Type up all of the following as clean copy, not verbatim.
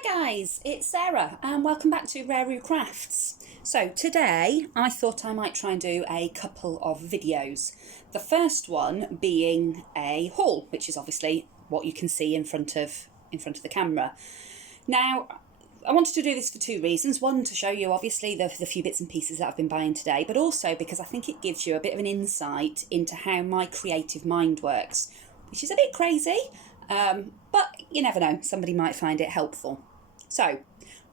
Hi guys, it's Sarah and welcome back to Raroo Crafts. So today I thought I might try and do a couple of videos. The first one being a haul, which is obviously what you can see in front of the camera. Now I wanted to do this for two reasons. One, to show you obviously the few bits and pieces that I've been buying today, but also because I think it gives you a bit of an insight into how my creative mind works, which is a bit crazy. But you never know, somebody might find it helpful. So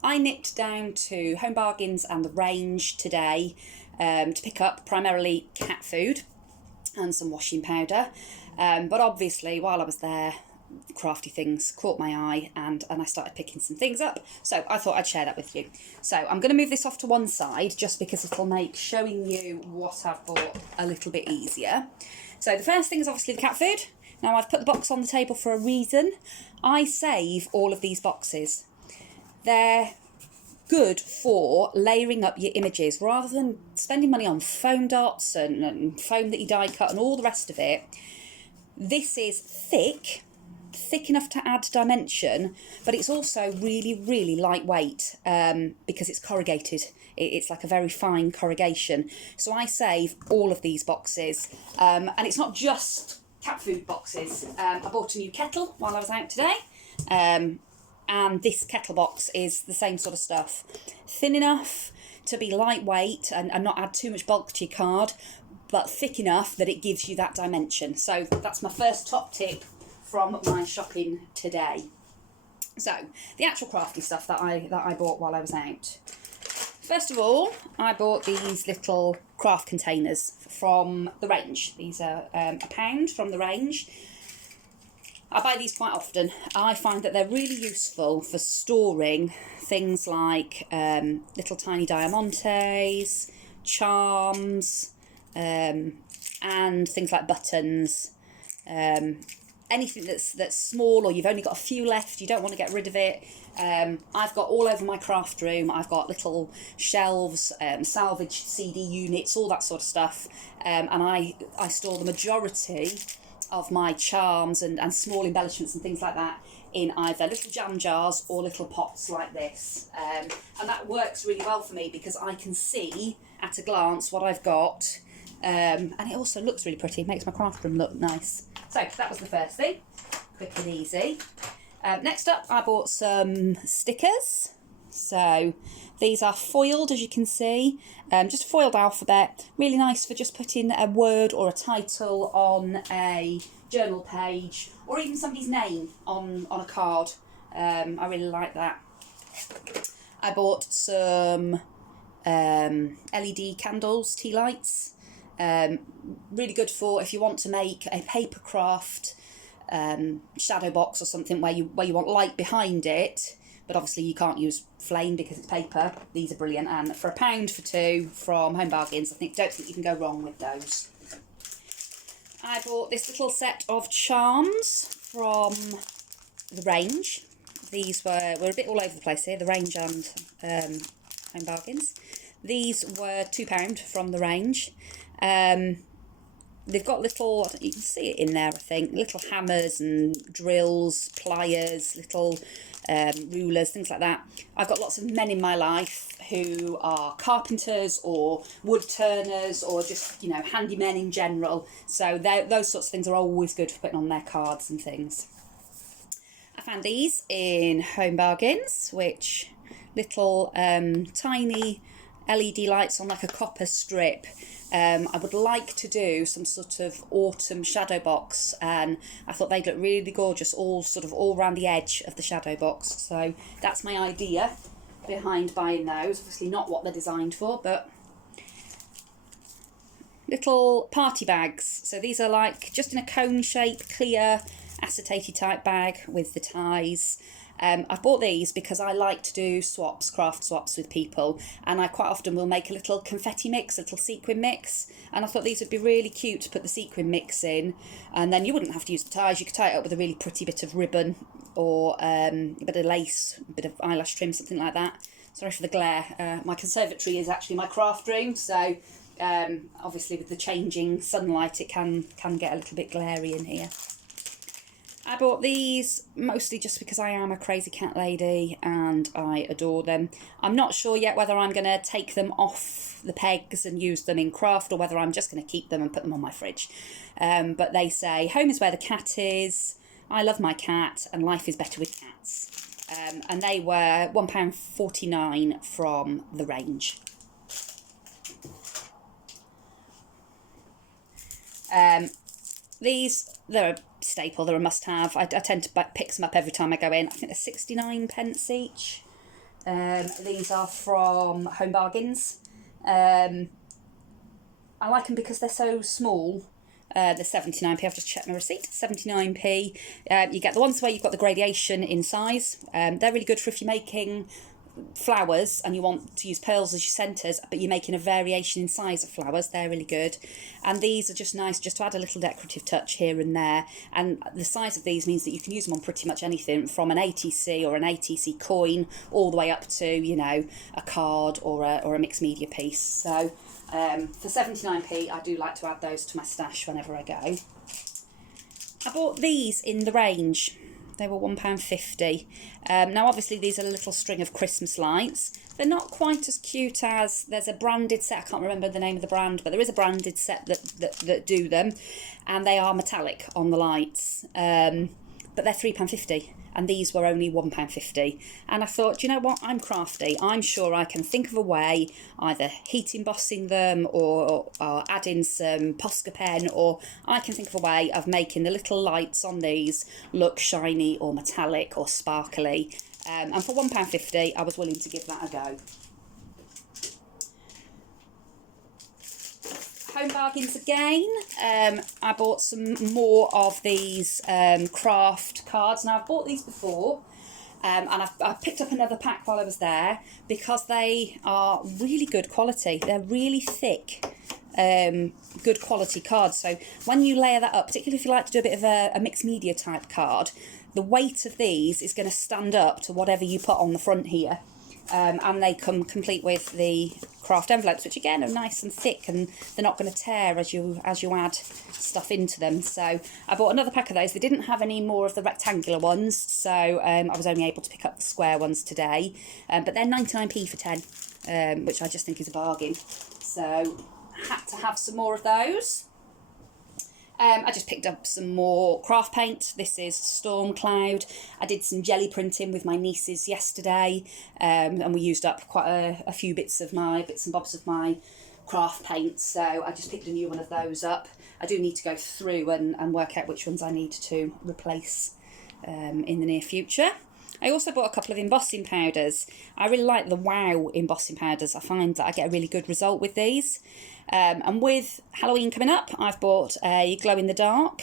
I nipped down to Home Bargains and the Range today to pick up primarily cat food and some washing powder. But obviously while I was there, crafty things caught my eye and I started picking some things up. So I thought I'd share that with you. So I'm going to move this off to one side just because it'll make showing you what I've bought a little bit easier. So the first thing is obviously the cat food. Now I've put the box on the table for a reason. I save all of these boxes. They're good for layering up your images rather than spending money on foam dots and foam that you die cut and all the rest of it. This is thick enough to add dimension, but it's also really lightweight because it's corrugated. It's like a very fine corrugation. So I save all of these boxes, and it's not just cat food boxes. I bought a new kettle while I was out today, and this kettle box is the same sort of stuff. Thin enough to be lightweight and not add too much bulk to your card, but thick enough that it gives you that dimension. So that's my first top tip from my shopping today. So the actual crafty stuff that I bought while I was out. First of all, I bought these little craft containers from the Range. These are £1 from the Range. I buy these quite often. I find that they're really useful for storing things like little tiny diamantes, charms, and things like buttons. Anything that's small or you've only got a few left, you don't want to get rid of it. I've got all over my craft room, I've got little shelves, salvage CD units, all that sort of stuff. And I store the majority of my charms and small embellishments and things like that in either little jam jars or little pots like this. And that works really well for me because I can see at a glance what I've got. And it also looks really pretty, it makes my craft room look nice. So that was the first thing, quick and easy. Next up I bought some stickers. So these are foiled, as you can see, just a foiled alphabet, really nice for just putting a word or a title on a journal page or even somebody's name on a card. I really like that. I bought some LED candles, tea lights. Really good for if you want to make a paper craft shadow box or something where you want light behind it, but obviously you can't use flame because it's paper. These are brilliant, and for £1 for two from Home Bargains, don't think you can go wrong with those. I bought this little set of charms from the Range. These were a bit all over the place here, the Range and Home Bargains. These were £2 from the Range. They've got little, you can see it in there I think, little hammers and drills, pliers, little rulers, things like that. I've got lots of men in my life who are carpenters or wood turners or just, you know, handymen in general. So those sorts of things are always good for putting on their cards and things. I found these in Home Bargains, which little tiny LED lights on like a copper strip. I would like to do some sort of autumn shadow box, and I thought they'd look really gorgeous all around the edge of the shadow box. So that's my idea behind buying those. Obviously not what they're designed for, but little party bags. So these are like just in a cone shape, clear acetated type bag with the ties. I've bought these because I like to do craft swaps with people, and I quite often will make a little confetti mix, a little sequin mix, and I thought these would be really cute to put the sequin mix in, and then you wouldn't have to use the ties, you could tie it up with a really pretty bit of ribbon or a bit of lace, a bit of eyelash trim, something like that. Sorry for the glare. My conservatory is actually my craft room, so obviously with the changing sunlight it can get a little bit glary in here. I bought these mostly just because I am a crazy cat lady and I adore them. I'm not sure yet whether I'm going to take them off the pegs and use them in craft or whether I'm just going to keep them and put them on my fridge. But they say, home is where the cat is, I love my cat, and life is better with cats. And they were £1.49 from the range. These, they're a staple, they're a must-have. I tend to pick them up every time I go in. I think they're 69 pence each. These are from Home Bargains. I like them because they're so small. They're 79p, I've just checked my receipt, 79p. You get the ones where you've got the gradation in size. They're really good for if you're making flowers and you want to use pearls as your centres, but you're making a variation in size of flowers. They're really good. And these are just nice just to add a little decorative touch here and there. And the size of these means that you can use them on pretty much anything, from an ATC or an ATC coin all the way up to, you know, a card or a mixed media piece. So for 79p, I do like to add those to my stash whenever I go. I bought these in the range. They were £1.50. Now, obviously, these are a little string of Christmas lights. They're not quite as cute as... There's a branded set. I can't remember the name of the brand, but there is a branded set that do them. And they are metallic on the lights. But they're £3.50. And these were only £1.50. And I thought, you know what? I'm crafty. I'm sure I can think of a way, either heat embossing them or adding some Posca pen, or I can think of a way of making the little lights on these look shiny or metallic or sparkly. And for £1.50, I was willing to give that a go. Home Bargains again. I bought some more of these craft cards. Now, I've bought these before, and I picked up another pack while I was there because they are really good quality. They're really thick, good quality cards. So when you layer that up, particularly if you like to do a bit of a mixed media type card, the weight of these is going to stand up to whatever you put on the front here. And they come complete with the craft envelopes, which again are nice and thick, and they're not going to tear as you add stuff into them. So I bought another pack of those. They didn't have any more of the rectangular ones, so I was only able to pick up the square ones today. But they're 99p for 10, which I just think is a bargain. So had to have some more of those. I just picked up some more craft paint. This is Storm Cloud. I did some jelly printing with my nieces yesterday, and we used up quite a few bits and bobs of my craft paint, so I just picked a new one of those up. I do need to go through and work out which ones I need to replace in the near future. I also bought a couple of embossing powders. I really like the Wow embossing powders. I find that I get a really good result with these. And with Halloween coming up, I've bought a glow-in-the-dark.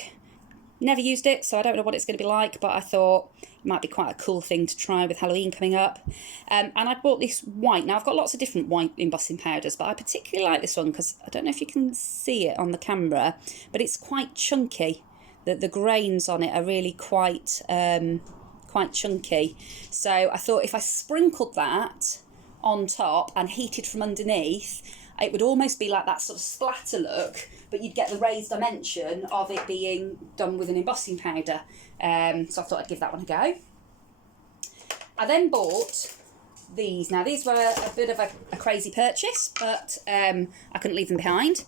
Never used it, so I don't know what it's going to be like, but I thought it might be quite a cool thing to try with Halloween coming up. And I bought this white. Now, I've got lots of different white embossing powders, but I particularly like this one because I don't know if you can see it on the camera, but it's quite chunky. The grains on it are really quite chunky. So I thought if I sprinkled that on top and heated from underneath, it would almost be like that sort of splatter look, but you'd get the raised dimension of it being done with an embossing powder. So I thought I'd give that one a go. I then bought these. Now, these were a bit of a crazy purchase, but I couldn't leave them behind.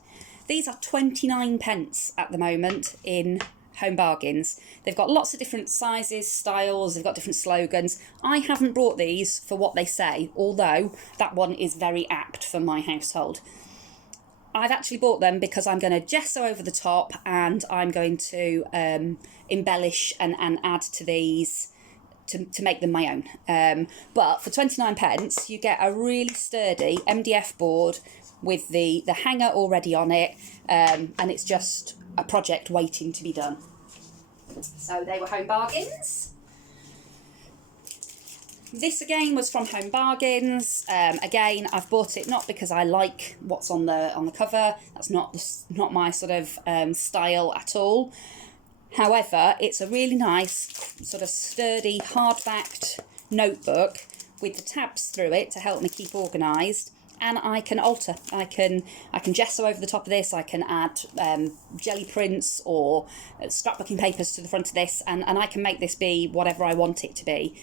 These are 29 pence at the moment in Home Bargains. They've got lots of different sizes, styles, they've got different slogans. I haven't bought these for what they say, although that one is very apt for my household. I've actually bought them because I'm going to gesso over the top and I'm going to embellish and add to these to make them my own. But for 29 pence, you get a really sturdy MDF board with the hanger already on it, and it's just a project waiting to be done. So they were Home Bargains. This again was from Home Bargains. Again, I've bought it not because I like what's on the cover. That's not my sort of style at all. However, it's a really nice sort of sturdy hard-backed notebook with the tabs through it to help me keep organised. and I can alter. I can gesso over the top of this. I can add jelly prints or scrapbooking papers to the front of this, and I can make this be whatever I want it to be.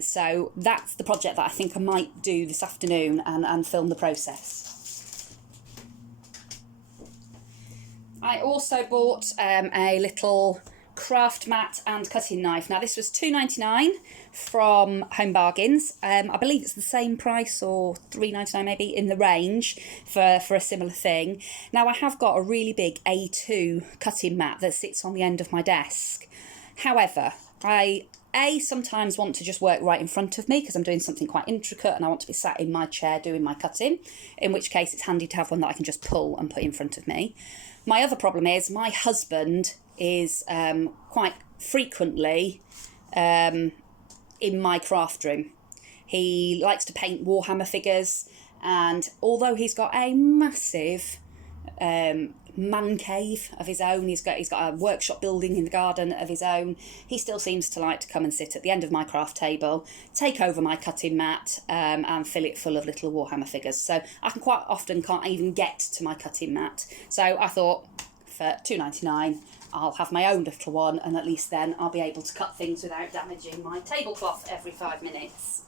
So that's the project that I think I might do this afternoon and film the process. I also bought a little craft mat and cutting knife. Now this was £2.99 from Home Bargains. I believe it's the same price, or £3.99 maybe, in the range for a similar thing. Now I have got a really big A2 cutting mat that sits on the end of my desk. However, I sometimes want to just work right in front of me because I'm doing something quite intricate and I want to be sat in my chair doing my cutting, in which case it's handy to have one that I can just pull and put in front of me. My other problem is my husband is quite frequently in my craft room. He likes to paint Warhammer figures, and although he's got a massive man cave of his own, he's got a workshop building in the garden of his own, he still seems to like to come and sit at the end of my craft table, take over my cutting mat, and fill it full of little Warhammer figures. So I can quite often can't even get to my cutting mat. So I thought, for £2.99 I'll have my own little one, and at least then I'll be able to cut things without damaging my tablecloth every 5 minutes.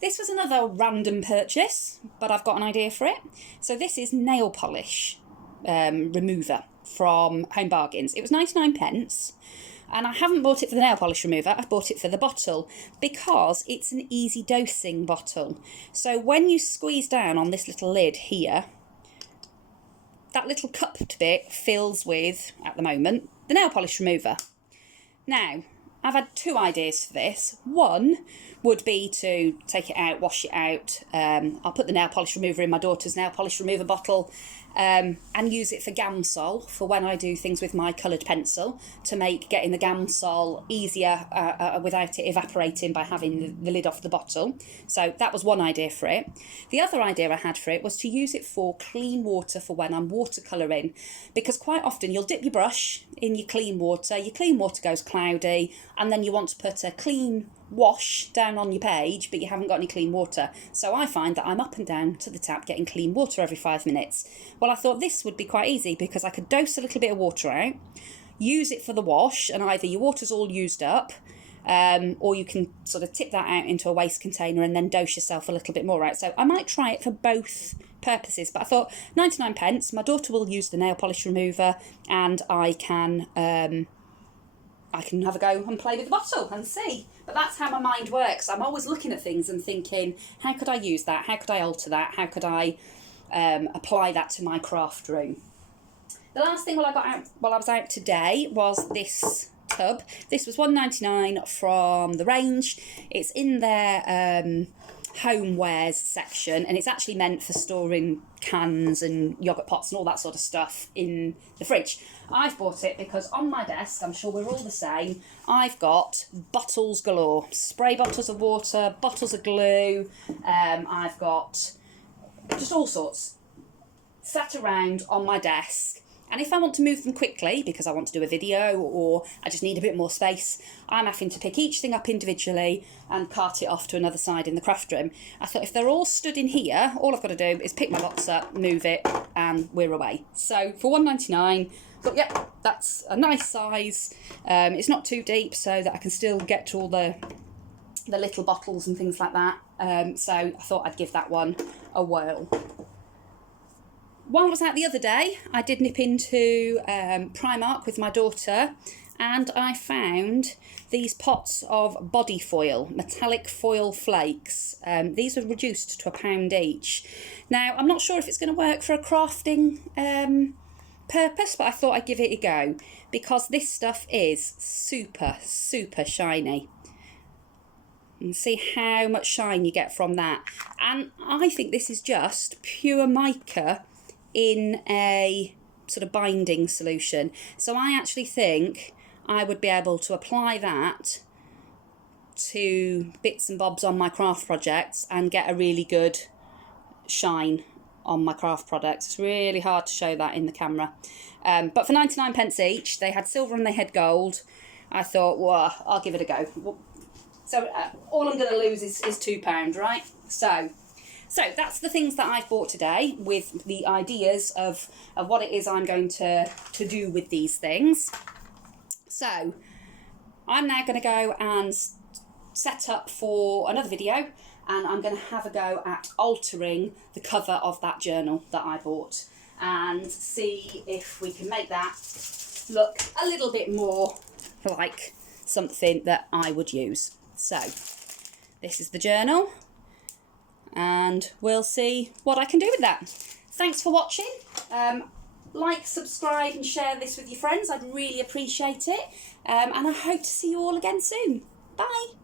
This was another random purchase, but I've got an idea for it. So this is nail polish remover from Home Bargains. It was 99p, and I haven't bought it for the nail polish remover, I've bought it for the bottle, because it's an easy dosing bottle. So when you squeeze down on this little lid here, that little cupped bit fills with, at the moment, the nail polish remover. Now, I've had two ideas for this. One would be to take it out, wash it out. I'll put the nail polish remover in my daughter's nail polish remover bottle, and use it for Gamsol for when I do things with my coloured pencil, to make getting the Gamsol easier without it evaporating by having the lid off the bottle. So that was one idea for it. The other idea I had for it was to use it for clean water for when I'm watercolouring, because quite often you'll dip your brush in your clean water goes cloudy, and then you want to put a clean wash down on your page, but you haven't got any clean water. So I find that I'm up and down to the tap getting clean water every 5 minutes. Well, I thought this would be quite easy, because I could dose a little bit of water out, use it for the wash, and either your water's all used up, or you can sort of tip that out into a waste container and then dose yourself a little bit more out. So I might try it for both purposes, but I thought 99p, my daughter will use the nail polish remover, and I can have a go and play with the bottle and see. But that's how my mind works. I'm always looking at things and thinking, how could I use that? How could I alter that? How could I apply that to my craft room? The last thing I got out while I was out today was this tub. This was £1.99 from the range. It's in their homewares section, and it's actually meant for storing cans and yoghurt pots and all that sort of stuff in the fridge. I've bought it because on my desk, I'm sure we're all the same, I've got bottles galore. Spray bottles of water, bottles of glue, I've got just all sorts sat around on my desk. And if I want to move them quickly, because I want to do a video or I just need a bit more space, I'm having to pick each thing up individually and cart it off to another side in the craft room. I thought if they're all stood in here, all I've got to do is pick my box up, move it, and we're away. So for £1.99, I thought, yep, that's a nice size. It's not too deep, so that I can still get to all the little bottles and things like that. So I thought I'd give that one a whirl. While I was out the other day, I did nip into Primark with my daughter, and I found these pots of body foil, metallic foil flakes. These are reduced to £1 each. Now, I'm not sure if it's going to work for a crafting purpose, but I thought I'd give it a go, because this stuff is super, super shiny. And see how much shine you get from that. And I think this is just pure mica in a sort of binding solution. So I actually think I would be able to apply that to bits and bobs on my craft projects and get a really good shine on my craft products. It's really hard to show that in the camera. But for 99p each, they had silver and they had gold. I thought, well, I'll give it a go. So all I'm going to lose is £2, right? So So that's the things that I've bought today, with the ideas of what it is I'm going to do with these things. So I'm now going to go and set up for another video, and I'm going to have a go at altering the cover of that journal that I bought and see if we can make that look a little bit more like something that I would use. So this is the journal, and we'll see what I can do with that. Thanks for watching. Like, subscribe and share this with your friends. I'd really appreciate it. And I hope to see you all again soon. Bye.